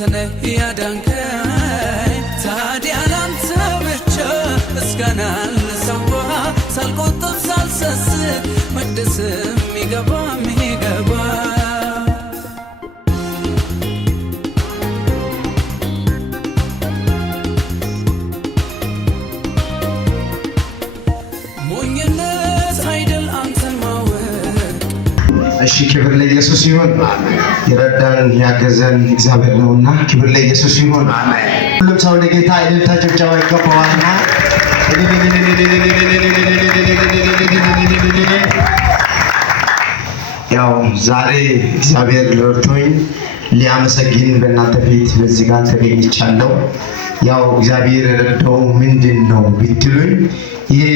አንተነ ያዳንከኝ ታዲያ ላንተ ብቻ ምስጋና ልሰዋ ሳልቆጥብ ሳልሰስት መቅደስ የሚገባ ሞኝነት አይደል አንተን ማወቅ። እሺ ክብር ለኢየሱስ ይሁን። ይረዳን ያገዘን እግዚአብሔር ነውና ክብር ለኢየሱስ ይሁን። ሁሉም ሰው ለጌታ እልልታ ጭብጨባ ይገባዋልና ያው ዛሬ እግዚአብሔር ረድቶኝ ሊያመሰግን በእናንተ ፊት በዚህ ጋር ተገኝቻለሁ። ያው እግዚአብሔር ረድቶ ምንድነው ብትሉኝ ይሄ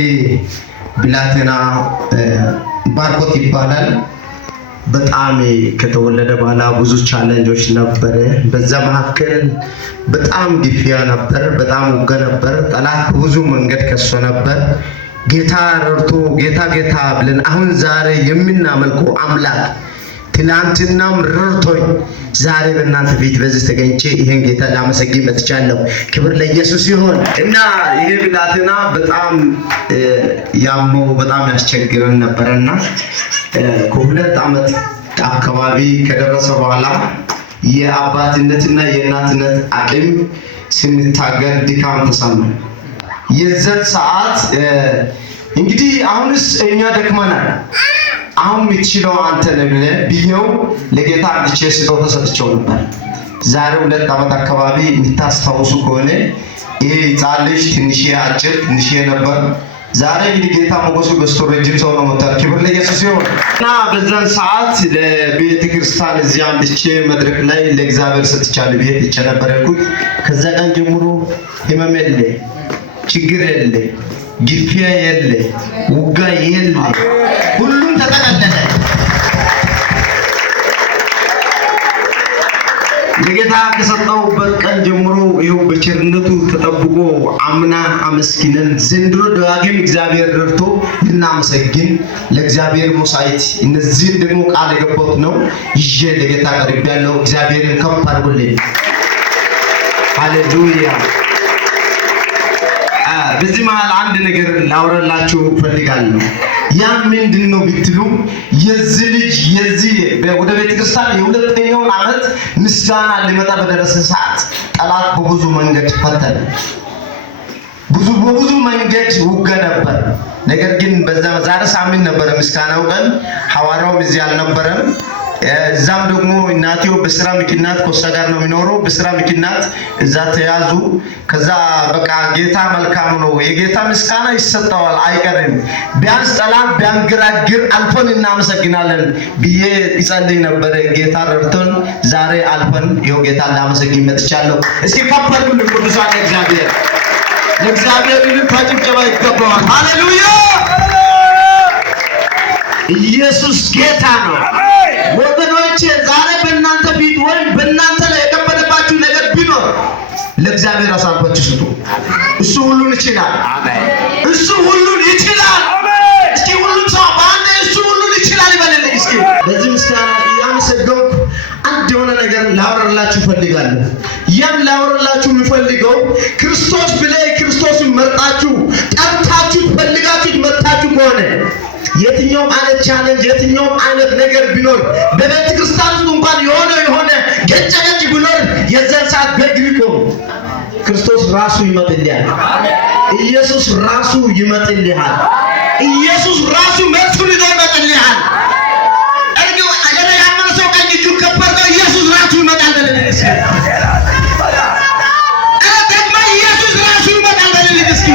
ብላቴና ባርኮት ይባላል። በጣም ከተወለደ በኋላ ብዙ ቻሌንጆች ነበረ። በዛ መካከል በጣም ግፊያ ነበር፣ በጣም ውጋ ነበር። ጠላት ብዙ መንገድ ከሶ ነበር። ጌታ ረድቶ ጌታ ብለን አሁን ዛሬ የምናመልከው አምላክ ትናንትናም ረድቶኝ ዛሬ በእናንተ ፊት በዚህ ተገኝቼ ይሄን ጌታ ላመሰግን መጥቻለሁ። ክብር ለኢየሱስ ይሁን። እና ይሄ ብላቴና በጣም ያመው በጣም ያስቸግረን ነበርና ከሁለት ዓመት አካባቢ ከደረሰ በኋላ የአባትነትና የእናትነት አቅም ስንታገል ድካም ተሰማን። የዘን ሰዓት እንግዲህ አሁንስ እኛ ደክመናል፣ አሁን የምትችለው አንተ ነህ ብዬው ለጌታ አጥቼ ስጦታ ሰጥቼው ነበር። ዛሬ 2 ዓመት አካባቢ የምታስታውሱ ከሆነ ይሄ ሕፃን ልጅ ትንሽዬ አጭር ትንሽዬ ነበር። ዛሬ እንግዲህ ጌታ ሞገሱ በስቶ ረጅም ሰው ነው መጣ። ክብር ለኢየሱስ ይሁን። እና በዛን ሰዓት ለቤተ ክርስቲያን እዚህ አምጥቼ መድረክ ላይ ለእግዚአብሔር ሰጥቻለሁ። ቤት ይቼ ነበር ያልኩት። ከዛ ቀን ጀምሮ ህመም የለ፣ ችግር የለ፣ ግፊያ የለ፣ ውጋ የለ፣ ሁሉም ተጠቀለለ። ለጌታ ከሰጠውበት ቀን ጀምሮ ይኸው በቸርነቱ ተጠብቆ አምና አመስግነን ዘንድሮ ዳግም እግዚአብሔር ረድቶ ልናመሰግን ለእግዚአብሔር ሙሳይት እነዚህ ደግሞ ቃል የገባሁት ነው ይዤ ለጌታ ቀርቤያለሁ። እግዚአብሔርን ከፍ አድርጉልኝ። ሃሌሉያ። በዚህ መሃል አንድ ነገር ላወራላችሁ ፈልጋለሁ። ያ ምንድነው ብትሉ የዚህ ልጅ ወደ ቤተክርስቲያን የሁለተኛው ዓመት ምስጋና ሊመጣ በደረሰ ሰዓት ጠላት በብዙ መንገድ ፈተነ። በብዙ መንገድ ውጋ ነበር። ነገር ግን ዛሬ ሳምንት ነበር ምስጋናው ቀን። ሐዋርያው እዚህ አልነበረም። እዛም ደግሞ እናቴው በስራ ምክንያት ከሷ ጋር ነው የሚኖረው። በስራ ምክንያት እዛ ተያዙ። ከዛ በቃ ጌታ መልካም ነው፣ የጌታ ምስጋና ይሰጣዋል አይቀርም፣ ቢያንስ ጠላት ቢያንገራግር አልፈን እናመሰግናለን ብዬ ይጸልይ ነበር። ጌታ ረድቶን ዛሬ አልፈን ይኸው ጌታ ላመሰግን መጥቻለሁ። እስኪ ከፍ አድርጉልኝ ቅዱሳን። ለእግዚአብሔር ጭብጨባ ይገባዋል። ሃሌሉያ። ኢየሱስ ጌታ ነው። ወገኖቼ ዛሬ በእናንተ ፊት ወይም በእናንተ ላይ የከበደባችሁ ነገር ቢኖር ለእግዚአብሔር አሳልፋችሁ ስጡ። እሱ ሁሉን ይችላል። አሜን። እሱ ሁሉን ይችላል። አሜን። እስኪ ሁሉም ሰው ባንዴ እሱ ሁሉን ይችላል ይበልልኝ። እስኪ በዚህ ምስጋና ያመሰገንኩ አንድ የሆነ ነገር ላወራላችሁ ፈልጋለሁ። ያን ላወራላችሁ የምፈልገው ክርስቶስ ብለህ ክርስቶስን መርጣችሁ ጠርታችሁ ፈልጋችሁ መጣችሁ ከሆነ የትኛውም አይነት ቻሌንጅ የትኛውም አይነት ነገር ቢኖር በቤተ ክርስቲያን ውስጥ እንኳን የሆነ ገጨገጭ ቢኖር የዛን ሰዓት በእግር ቆም ክርስቶስ ራሱ ይመጥልሃል። ኢየሱስ ራሱ ይመጥልሃል። ኢየሱስ ራሱ መልሱን ይዞ ይመጥልሃል። እንግዲህ አገር ያመነ ሰው ቀኝ እጁ ከበረ ኢየሱስ ራሱ ይመጣል በልልኝ። እስኪ ደግሞ ኢየሱስ ራሱ ይመጣል በልልኝ። እስኪ